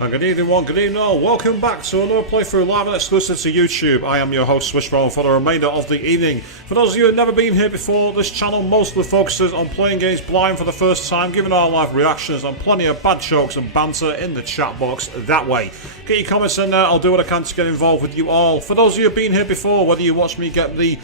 And good evening one, good evening all. Welcome back to another playthrough live and exclusive to YouTube. I am your host Swishbone for the remainder of the evening. For those of you who have never been here before, this channel mostly focuses on playing games blind for the first time, giving our live reactions and plenty of bad jokes and banter in the chat box that way. Get your comments in there, I'll do what I can to get involved with you all. For those of you who have been here before, whether you watch me get the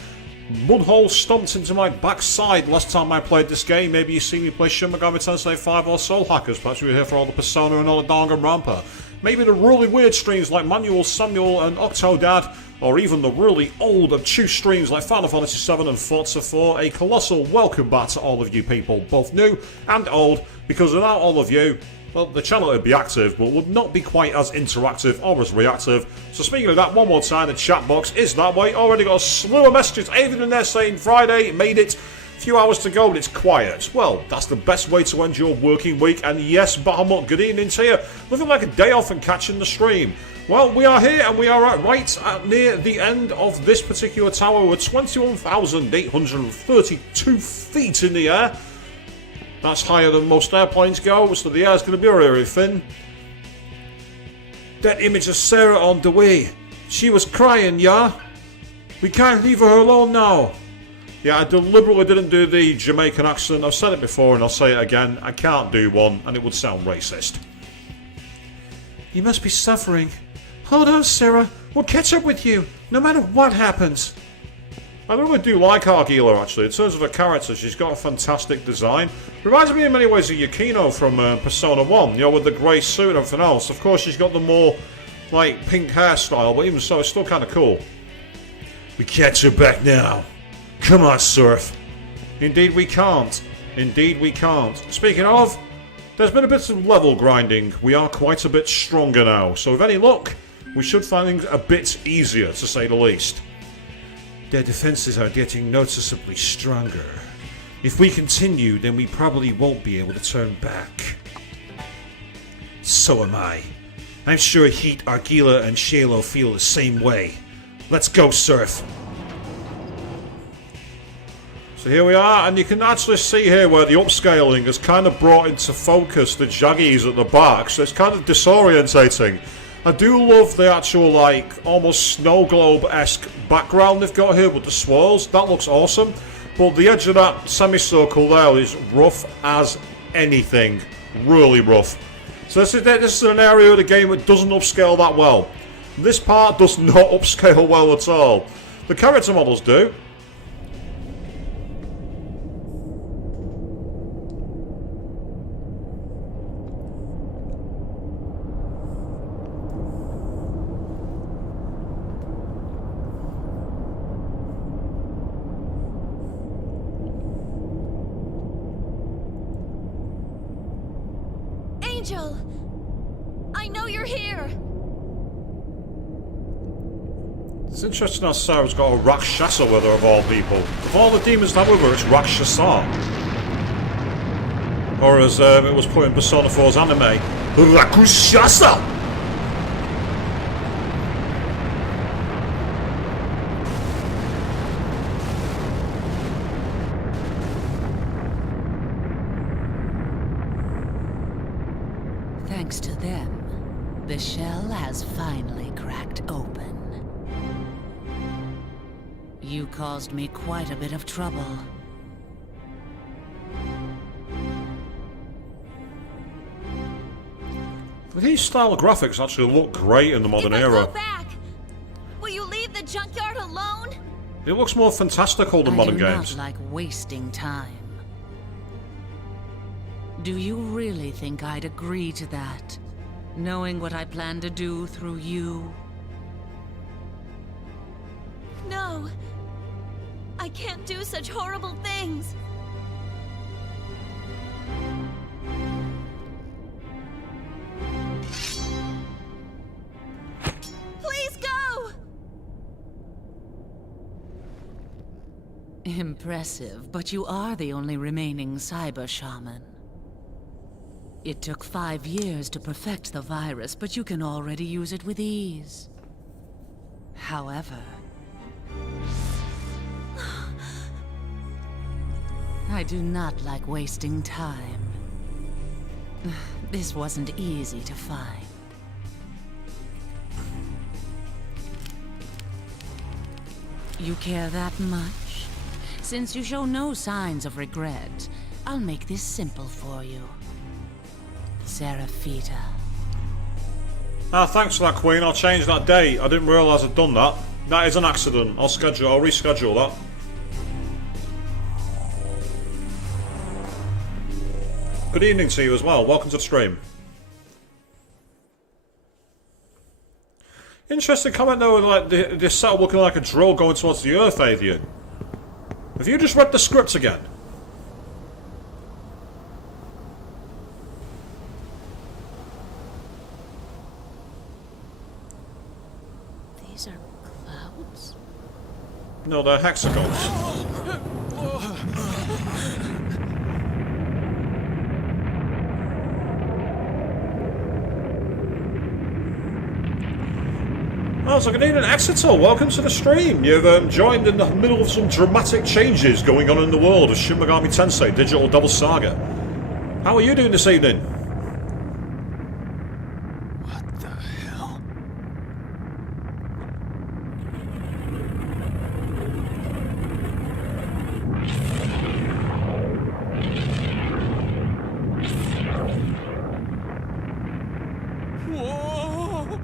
mudhole stomped into my backside last time I played this game, maybe you see me play Shin Megami Tensei 5 or Soul Hackers, perhaps you were here for all the Persona and all the Danganronpa, maybe the really weird streams like Manual, Samuel and Octodad, or even the really old obtuse streams like Final Fantasy 7 and Forza 4, a colossal welcome back to all of you people, both new and old, because without all of you, well, the channel would be active, but would not be quite as interactive or as reactive. So speaking of that, one more time, the chat box is that way. Already got a slew of messages, even in there saying Friday, made it. A few hours to go and it's quiet. Well, that's the best way to end your working week. And yes, Bahamut, good evening to you. Looking like a day off and catching the stream. Well, we are here and we are right at near the end of this particular tower. We're 21,832 feet in the air. That's higher than most airplanes go, so the air's going to be very thin. That image of Sarah on the way. She was crying, yeah? We can't leave her alone now. Yeah, I deliberately didn't do the Jamaican accent. I've said it before and I'll say it again. I can't do one and it would sound racist. You must be suffering. Hold on, Sarah. We'll catch up with you, no matter what happens. I really do like Argila, actually. In terms of her character, she's got a fantastic design. Reminds me in many ways of Yukino from Persona 1, you know, with the grey suit and everything else. Of course, she's got the more, like, pink hairstyle, but even so, it's still kind of cool. We catch her back now. Come on, Surf. Indeed we can't. Indeed we can't. Speaking of, there's been a bit of level grinding. We are quite a bit stronger now, so with any luck, we should find things a bit easier, to say the least. Their defenses are getting noticeably stronger. If we continue, then we probably won't be able to turn back. So am I. I'm sure Heat, Argila, and Shalo feel the same way. Let's go, Surf. So here we are, and you can actually see here where the upscaling has kind of brought into focus the Jaggies at the back, so it's kind of disorientating. I do love the actual, like, almost snow globe-esque background they've got here with the swirls. That looks awesome. But the edge of that semicircle there is rough as anything. Really rough. So this is an area of the game that doesn't upscale that well. This part does not upscale well at all. The character models do. Angel! I know you're here! It's interesting how Sarah's got a Rakshasa with her, of all people. Of all the demons that with her, it's Rakshasa. Or as it was put in Persona 4's anime, Rakshasa! Thanks to them, the shell has finally cracked open. You caused me quite a bit of trouble. These style of graphics actually look great in the modern If I era. go back, will you leave the junkyard alone? It looks more fantastical than modern games. I do not like wasting time. Do you really think I'd agree to that? Knowing what I plan to do through you? No. I can't do such horrible things. Please go! Impressive, but you are the only remaining cyber shaman. It took 5 years to perfect the virus, but you can already use it with ease. However, I do not like wasting time. This wasn't easy to find. You care that much? Since you show no signs of regret, I'll make this simple for you. Seraphita. Ah, thanks for that, Queen. I'll change that date. I didn't realise I'd done that. That is an accident. I'll reschedule that. Good evening to you as well. Welcome to the stream. Interesting comment though, like this setup looking like a drill going towards the Earth, Avian. Have you just read the script again? These are clouds? No, they're hexagons. Oh, so good evening, Exeter. Welcome to the stream. You've joined in the middle of some dramatic changes going on in the world of Shin Megami Tensei Digital Double Saga. How are you doing this evening? What the hell? Whoa!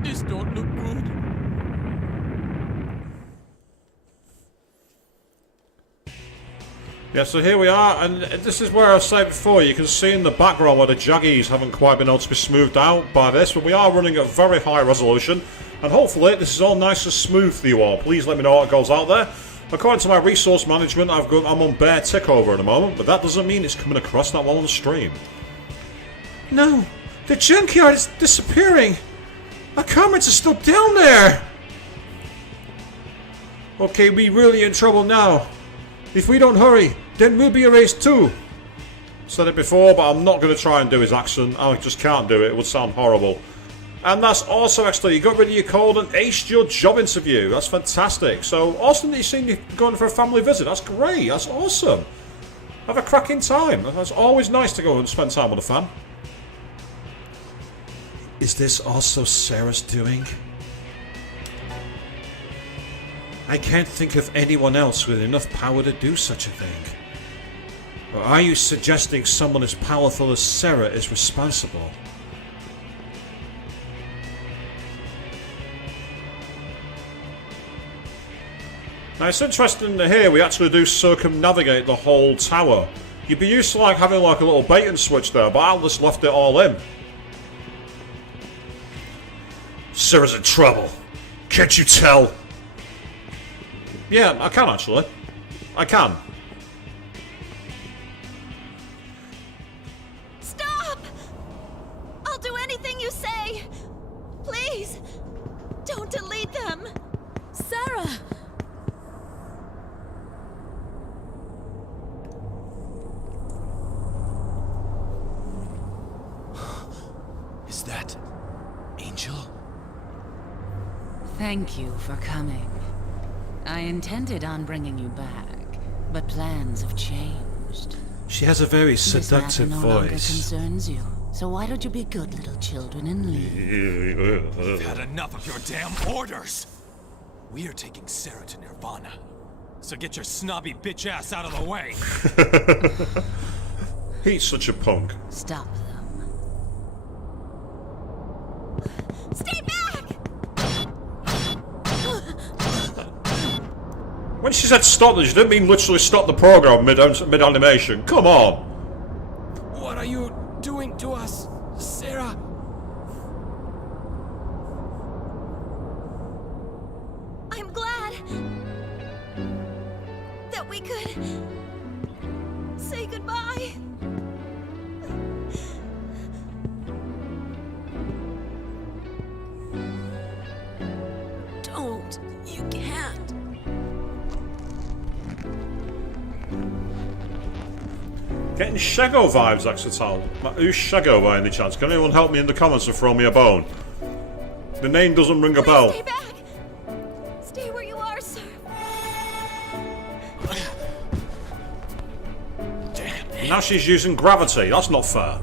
This don't look good. Yeah, so here we are, and this is where I said before, you can see in the background where the jaggies haven't quite been able to be smoothed out by this, but we are running at very high resolution, and hopefully this is all nice and smooth for you all. Please let me know what goes out there. According to my resource management, I'm on bare tick over at the moment, but that doesn't mean it's coming across that well on the stream. No, the junkyard is disappearing. Our comrades are still down there. Okay, we're really in trouble now. If we don't hurry, then we'll be erased too. Said it before, but I'm not going to try and do his accent. I just can't do it. It would sound horrible. And that's also actually, you got rid of your cold and aced your job interview. That's fantastic. So awesome that you've seen you going for a family visit. That's great. That's awesome. Have a cracking time. That's always nice to go and spend time with a fan. Is this also Sarah's doing? I can't think of anyone else with enough power to do such a thing. Or are you suggesting someone as powerful as Sarah is responsible? Now it's interesting to hear we actually do circumnavigate the whole tower. You'd be used to like having like a little bait and switch there, but Atlas left it all in. Sarah's in trouble. Can't you tell? Yeah, I can actually. I can. Stop! I'll do anything you say. Please, don't delete them. Sarah! Is that Angel? Thank you for coming. I intended on bringing you back, but plans have changed. She has a very This matter seductive no longer voice. concerns you, so why don't you be good little children and leave? I've had enough of your damn orders! We are taking Sarah to Nirvana. So get your snobby bitch ass out of the way! He's such a punk. Stop them. Stay back! When she said stop this, she didn't mean literally stop the program mid-animation. Come on! What are you doing to us, Sarah? I'm glad that we could say goodbye. Don't. You can't. Getting Shago vibes, Axetal. Who's Shago by any chance? Can anyone help me in the comments or throw me a bone? The name doesn't ring a bell. Stay back. Stay where you are, sir. Damn. Now she's using gravity. That's not fair.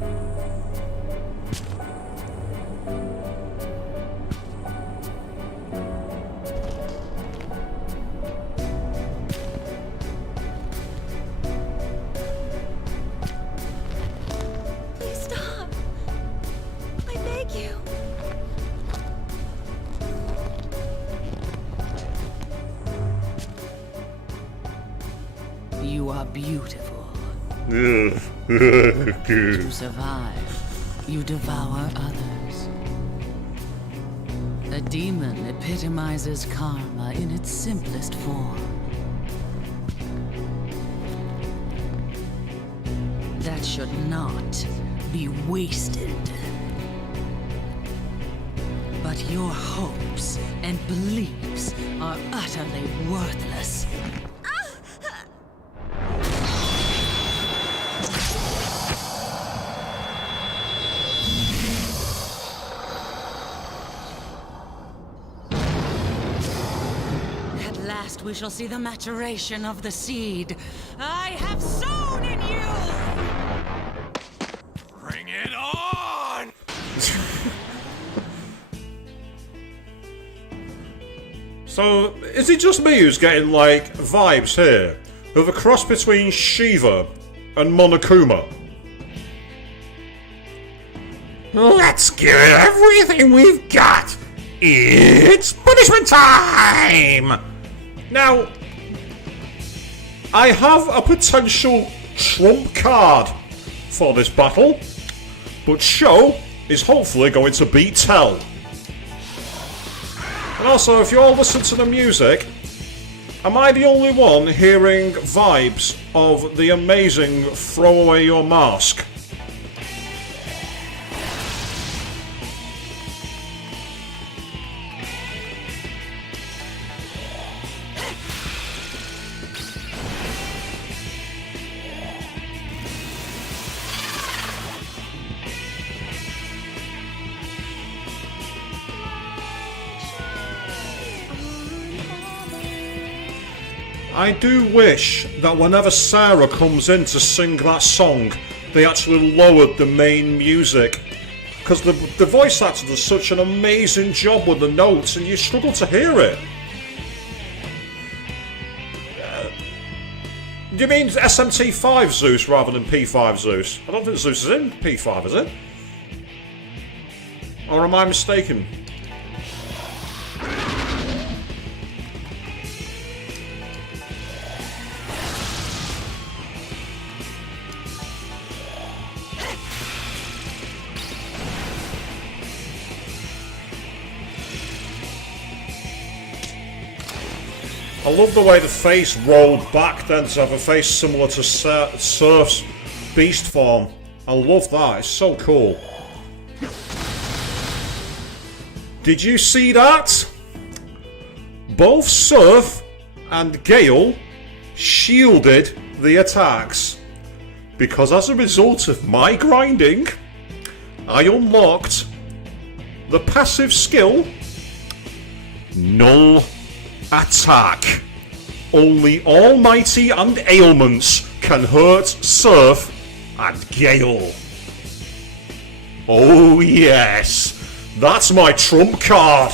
are beautiful. To survive, you devour others. A demon epitomizes karma in its simplest form. That should not be wasted. But your hopes and beliefs are utterly worthless. At last we shall see the maturation of the seed I have sown in you! Bring it on! So, is it just me who's getting, like, vibes here of a cross between Shiva and Monokuma? Let's give it everything we've got! It's punishment time! Now, I have a potential trump card for this battle, but Show is hopefully going to beat Tell. And also, if you all listen to the music, am I the only one hearing vibes of the amazing Throw Away Your Mask? I do wish that whenever Sarah comes in to sing that song, they actually lowered the main music. Because the voice actor does such an amazing job with the notes and you struggle to hear it. Do you mean SMT 5 Zeus rather than P5 Zeus? I don't think Zeus is in P5, is it? Or am I mistaken? I love the way the face rolled back then to have a face similar to Surf's beast form. I love that, it's so cool. Did you see that? Both Surf and Gale shielded the attacks. Because as a result of my grinding, I unlocked the passive skill Null Attack. Only Almighty and Ailments can hurt Surf and Gale. Oh yes, that's my trump card.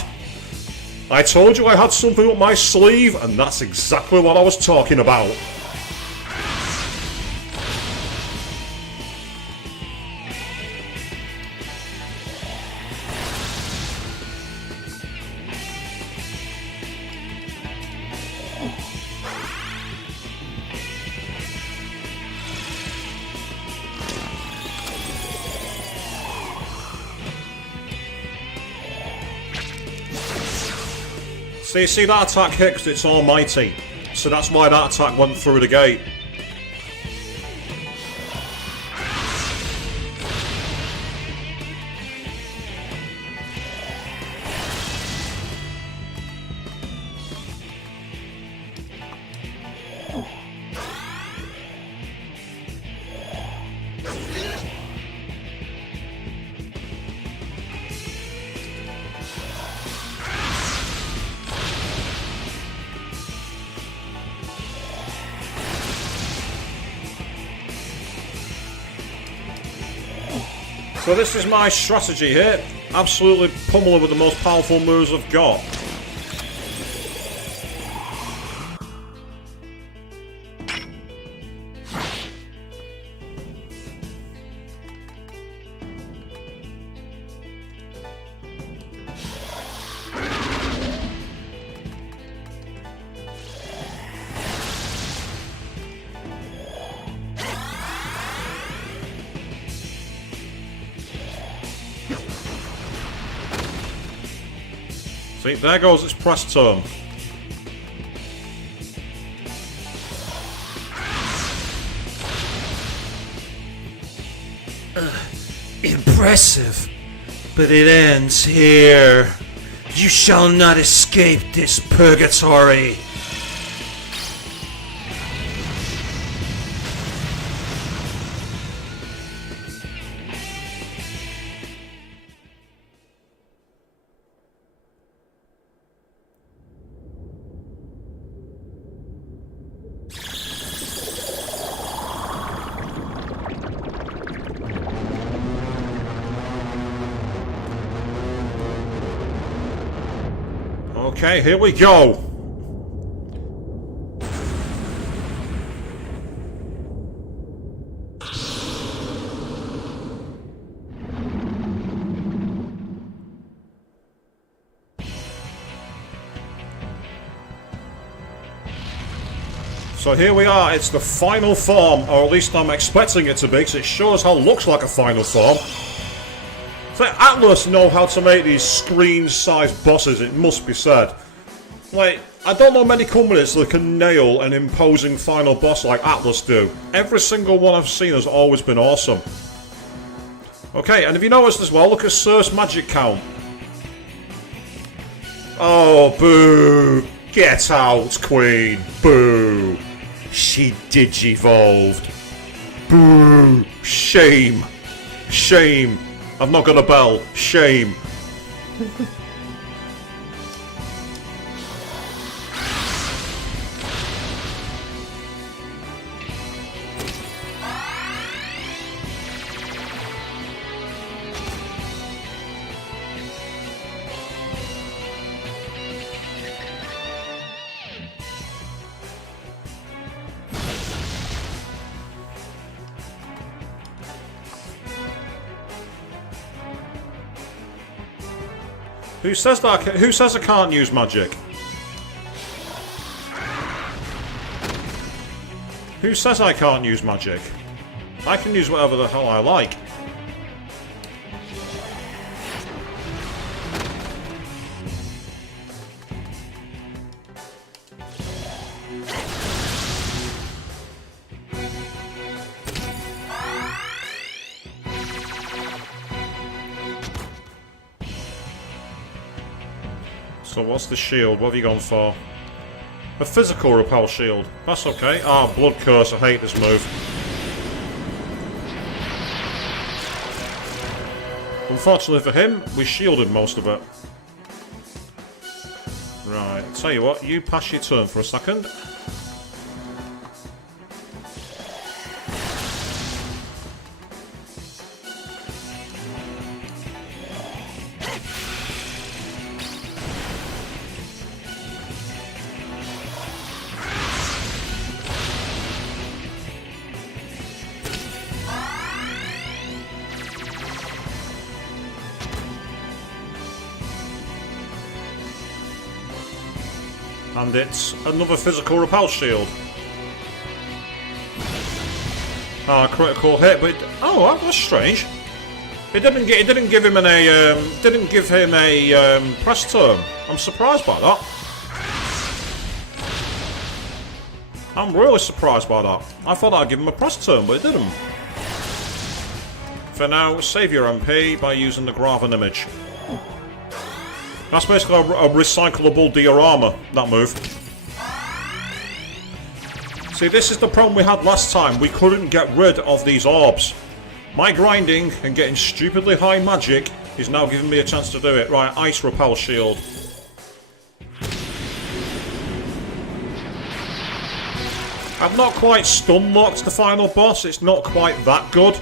I told you I had something up my sleeve, and that's exactly what I was talking about. So you see that attack hit because it's almighty. So that's why that attack went through the gate. So this is my strategy here. Absolutely pummel her with the most powerful moves I've got. See, there goes its press term. Impressive, but it ends here. You shall not escape this purgatory. Okay, here we go. So here we are, it's the final form, or at least I'm expecting it to be, because it sure as hell looks like a final form. So Atlas know how to make these screen-sized bosses, it must be said. Like, I don't know many companies that can nail an imposing final boss like Atlas do. Every single one I've seen has always been awesome. Okay, and if you noticed as well, look at Sir's magic count. Oh, boo! Get out, Queen! Boo! She digivolved. Boo! Shame! Shame! I've not got a bell. Shame! Who says that? Who says I can't use magic? Who says I can't use magic? I can use whatever the hell I like. So what's the shield? What have you gone for? A physical repel shield. That's okay. Ah, blood curse. I hate this move. Unfortunately for him, we shielded most of it. Right, tell you what, you pass your turn for a second. And it's another physical repel shield. Ah, critical hit, but oh, that's strange. It didn't give him a press term. I'm surprised by that. I'm really surprised by that. I thought I'd give him a press term, but it didn't. For now, save your MP by using the Graven image. That's basically a recyclable diorama, that move. See, this is the problem we had last time. We couldn't get rid of these orbs. My grinding and getting stupidly high magic is now giving me a chance to do it. Right, ice repel shield. I've not quite stun locked the final boss. It's not quite that good.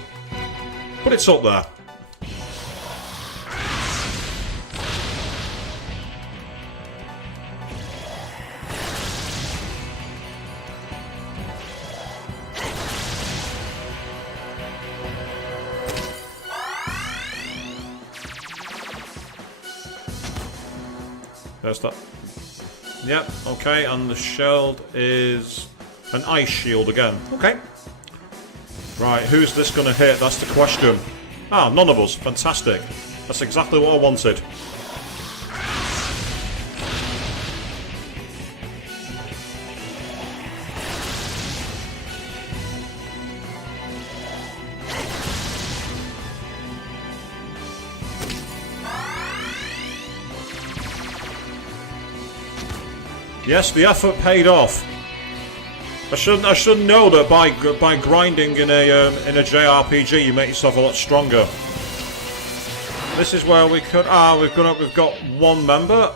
But it's up there. There's that. Yep, okay, and the shield is an ice shield again. Okay. Right, who's this going to hit? That's the question. Ah, none of us. Fantastic. That's exactly what I wanted. Yes, the effort paid off. I should know that by grinding in a JRPG, you make yourself a lot stronger. This is where we could. We've got one member.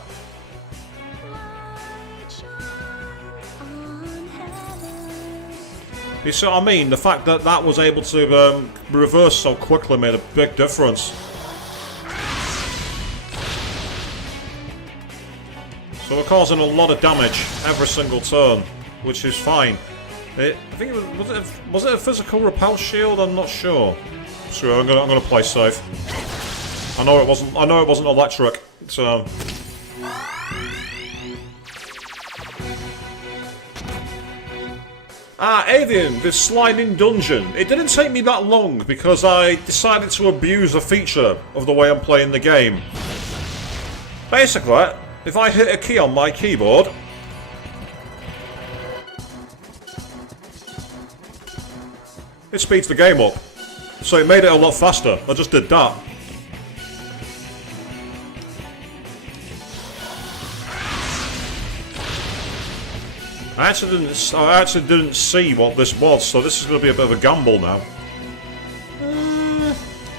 You see what I mean? The fact that that was able to reverse so quickly made a big difference. So we're causing a lot of damage every single turn, which is fine. I think it was it a physical repel shield? I'm not sure. So I'm gonna play safe. I know it wasn't electric. So. Avian, this sliding dungeon. It didn't take me that long because I decided to abuse a feature of the way I'm playing the game. Basically, if I hit a key on my keyboard, it speeds the game up. So it made it a lot faster. I just did that. I actually didn't see what this was, so this is going to be a bit of a gamble now.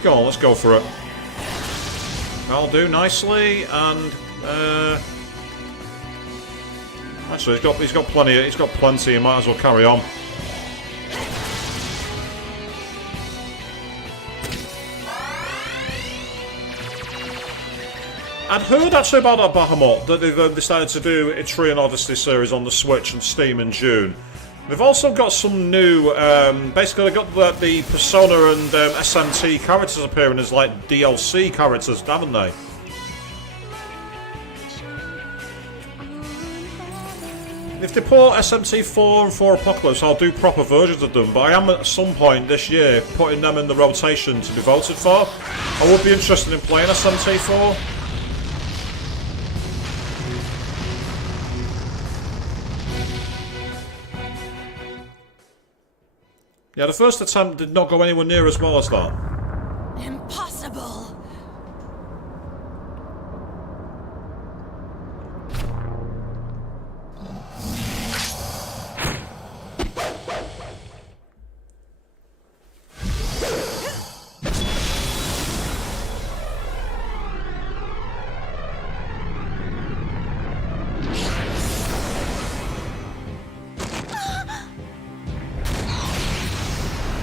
Go on, let's go for it. That'll do nicely, and actually he's got plenty. He might as well carry on. I'd heard actually about that Bahamut, that they've decided to do a Trian Odyssey series on the Switch and Steam in June. They've also got some new, basically they've got the Persona and SMT characters appearing as like DLC characters, haven't they? If they port SMT 4 and 4 Apocalypse, I'll do proper versions of them, but I am at some point this year putting them in the rotation to be voted for. I would be interested in playing SMT 4. Yeah, the first attempt did not go anywhere near as well as that. Impossible!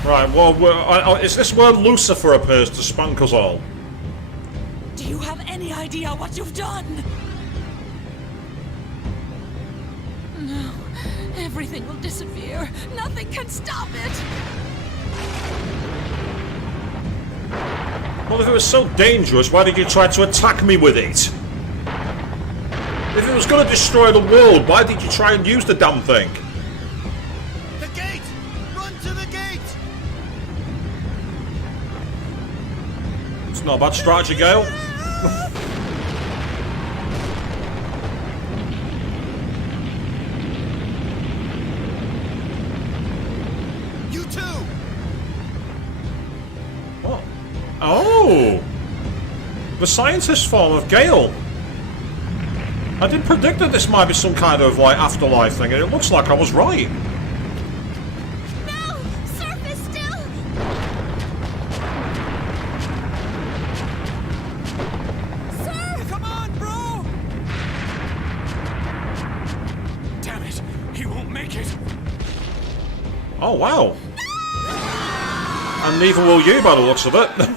Right, well, is this where Lucifer appears to spank us all? Do you have any idea what you've done? No, everything will disappear. Nothing can stop it. Well, if it was so dangerous, why did you try to attack me with it? If it was going to destroy the world, why did you try and use the damn thing? The gate! Run to the gate! It's not a bad strategy, Gale. You too! What? Oh! The scientist form of Gale. I did predict that this might be some kind of, like, afterlife thing, and it looks like I was right. No! Surface still! Sir! Come on, bro! Damn it! He won't make it! Oh, wow. And neither will you by the looks of it.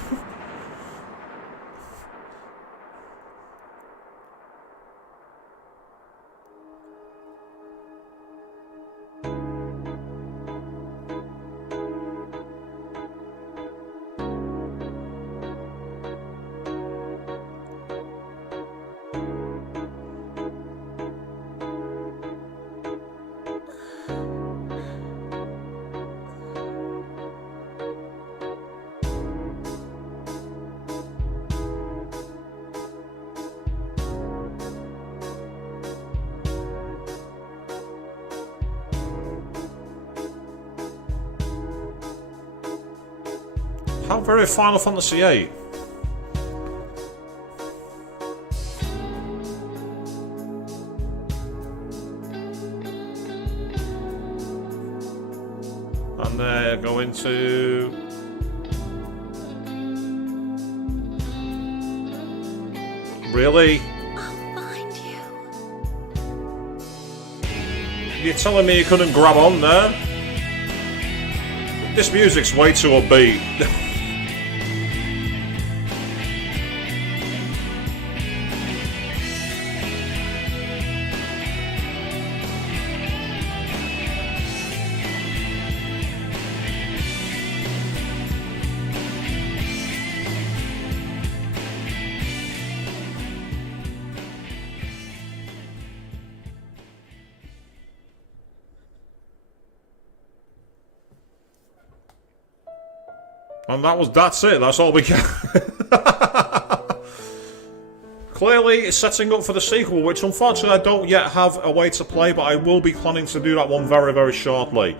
How very Final Fantasy VIII. we're going to... Really? I'll find you. You're telling me you couldn't grab on there? This music's way too upbeat. And that's it, that's all we get. Clearly, it's setting up for the sequel, which unfortunately I don't yet have a way to play, but I will be planning to do that one very, very shortly.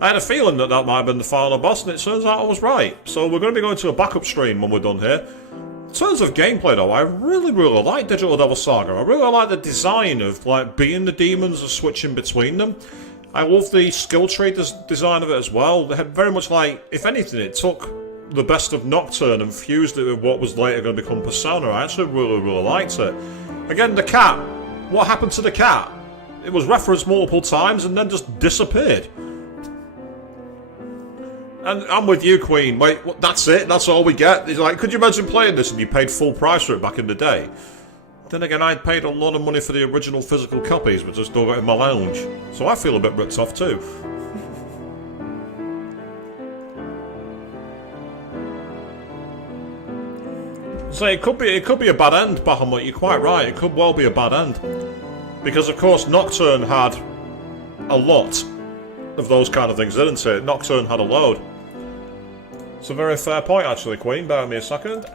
I had a feeling that might have been the final boss, and it turns out I was right. So we're going to be going to a backup stream when we're done here. In terms of gameplay though, I really, really like Digital Devil Saga. I really like the design of like being the demons and switching between them. I love the skill tree design of it as well. They had very much like, if anything, it took the best of Nocturne and fused it with what was later going to become Persona. I actually really, really liked it. Again, the cat. What happened to the cat? It was referenced multiple times and then just disappeared. And I'm with you, Queen. Wait, that's it? That's all we get? It's like, could you imagine playing this and you paid full price for it back in the day? Then again, I'd paid a lot of money for the original physical copies, which I still got in my lounge. So I feel a bit ripped off too. So it could be a bad end, Bahamut. You're quite right. It could well be a bad end, because of course Nocturne had a lot of those kind of things, didn't it? Nocturne had a load. It's a very fair point, actually, Queen. Bear with me a second.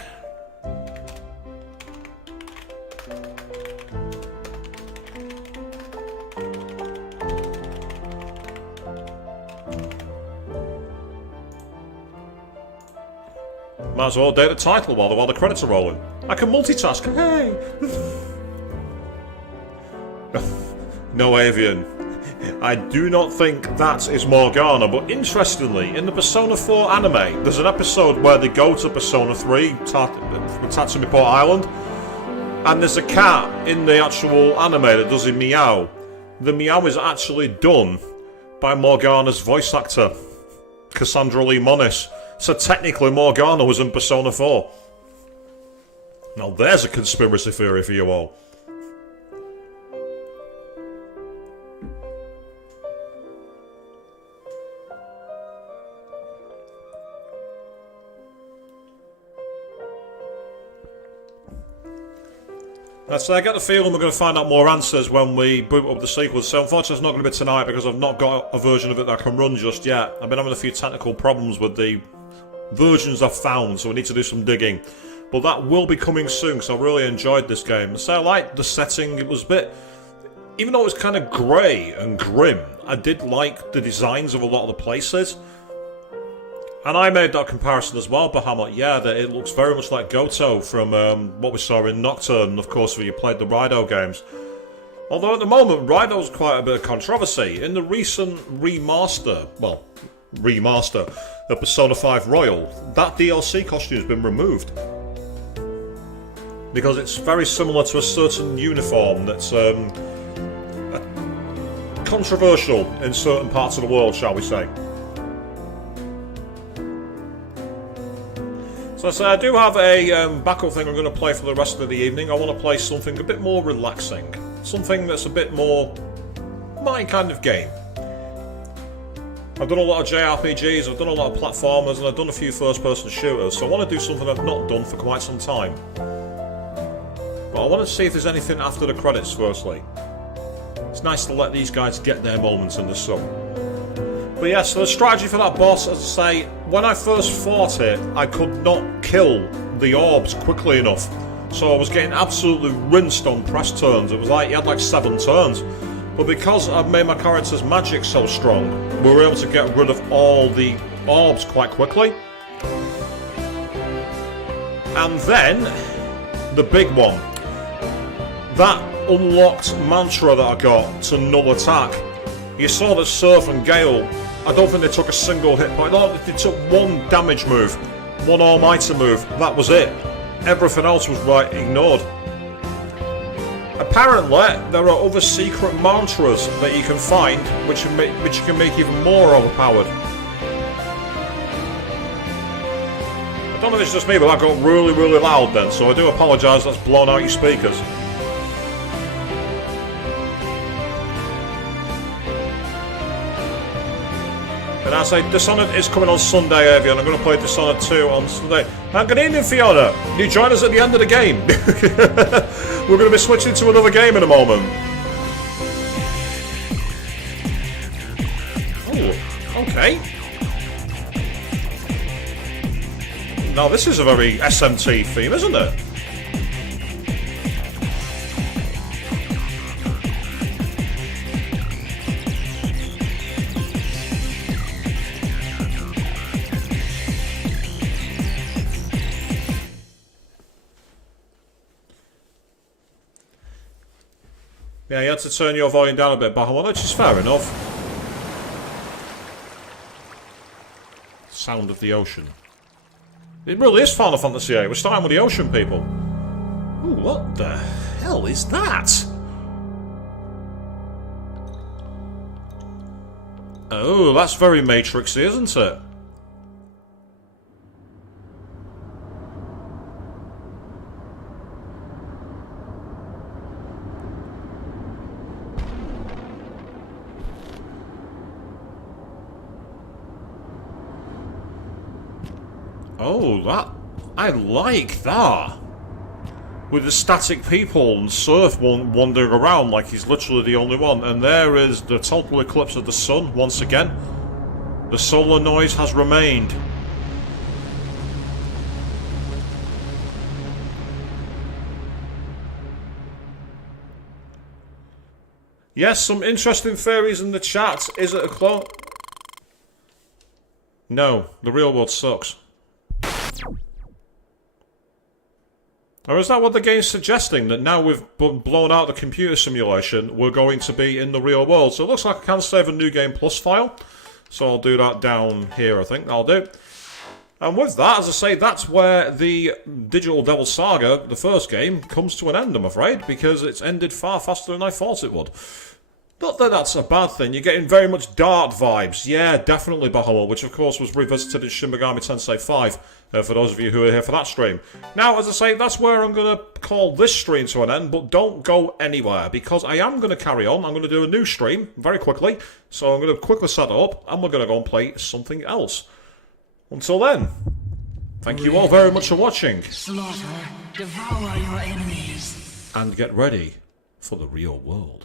Might as well date the title while the credits are rolling. I can multitask. Hey! No, Avian. I do not think that is Morgana, but interestingly, in the Persona 4 anime, there's an episode where they go to Persona 3, Tatsumi Port Island, and there's a cat in the actual anime that does a meow. The meow is actually done by Morgana's voice actor, Cassandra Lee Moniz. So technically Morgana was in Persona 4. Now there's a conspiracy theory for you all. So I get the feeling we're going to find out more answers when we boot up the sequel. So unfortunately it's not going to be tonight because I've not got a version of it that I can run just yet. I've been having a few technical problems with the versions I've found, so we need to do some digging. But that will be coming soon because I really enjoyed this game. So I liked the setting. It was a bit... Even though it was kind of grey and grim, I did like the designs of a lot of the places. And I made that comparison as well, Bahamut. Yeah, that it looks very much like Goto from what we saw in Nocturne, and of course when you played the Raido games. Although at the moment, Raido's quite a bit of controversy. In the recent remaster of Persona 5 Royal, that DLC costume has been removed. Because it's very similar to a certain uniform that's controversial in certain parts of the world, shall we say. So I do have a backup thing I'm going to play for the rest of the evening. I want to play something a bit more relaxing. Something that's a bit more my kind of game. I've done a lot of JRPGs, I've done a lot of platformers, and I've done a few first-person shooters, so I want to do something I've not done for quite some time. But I want to see if there's anything after the credits, firstly. It's nice to let these guys get their moments in the sun. But yeah, so the strategy for that boss, as I say, when I first fought it, I could not kill the orbs quickly enough. So I was getting absolutely rinsed on press turns. It was like, he had like 7 turns. But because I've made my character's magic so strong, we were able to get rid of all the orbs quite quickly. And then, the big one. That unlocked mantra that I got to null attack. You saw that Surf and Gale I don't think they took a single hit point. No, they took one damage move. One all-mighty move. That was it. Everything else was ignored. Apparently, there are other secret mantras that you can find, which can make even more overpowered. I don't know if it's just me, but that got really, really loud then, so I do apologise that's blown out your speakers. And I say Dishonored is coming on Sunday, Avi, and I'm going to play Dishonored 2 on Sunday. And good evening, Fiona. You join us at the end of the game. We're going to be switching to another game in a moment. Oh, okay. Now this is a very SMT theme, isn't it? Yeah, you had to turn your volume down a bit, Bahamut, which is fair enough. Sound of the ocean. It really is Final Fantasy VIII. We're starting with the ocean, people. Ooh, what the hell is that? Oh, that's very Matrixy, isn't it? Oh, that... I like that. With the static people and Surf wandering around like he's literally the only one. And there is the total eclipse of the sun once again. The solar noise has remained. Yes, some interesting theories in the chat. Is it a clone? No, the real world sucks. Or is that what the game's suggesting? That now we've blown out the computer simulation, we're going to be in the real world. So it looks like I can save a New Game Plus file. So I'll do that down here, I think. That'll do. And with that, as I say, that's where the Digital Devil Saga, the first game, comes to an end, I'm afraid. Because it's ended far faster than I thought it would. Not that that's a bad thing. You're getting very much Dart vibes. Yeah, definitely Bahamut, which of course was revisited in Shin Megami Tensei 5, for those of you who are here for that stream. Now, as I say, that's where I'm going to call this stream to an end, but don't go anywhere, because I am going to carry on. I'm going to do a new stream very quickly, so I'm going to quickly set it up, and we're going to go and play something else. Until then, thank you all very much for watching. Slaughter, devour your enemies. And get ready for the real world.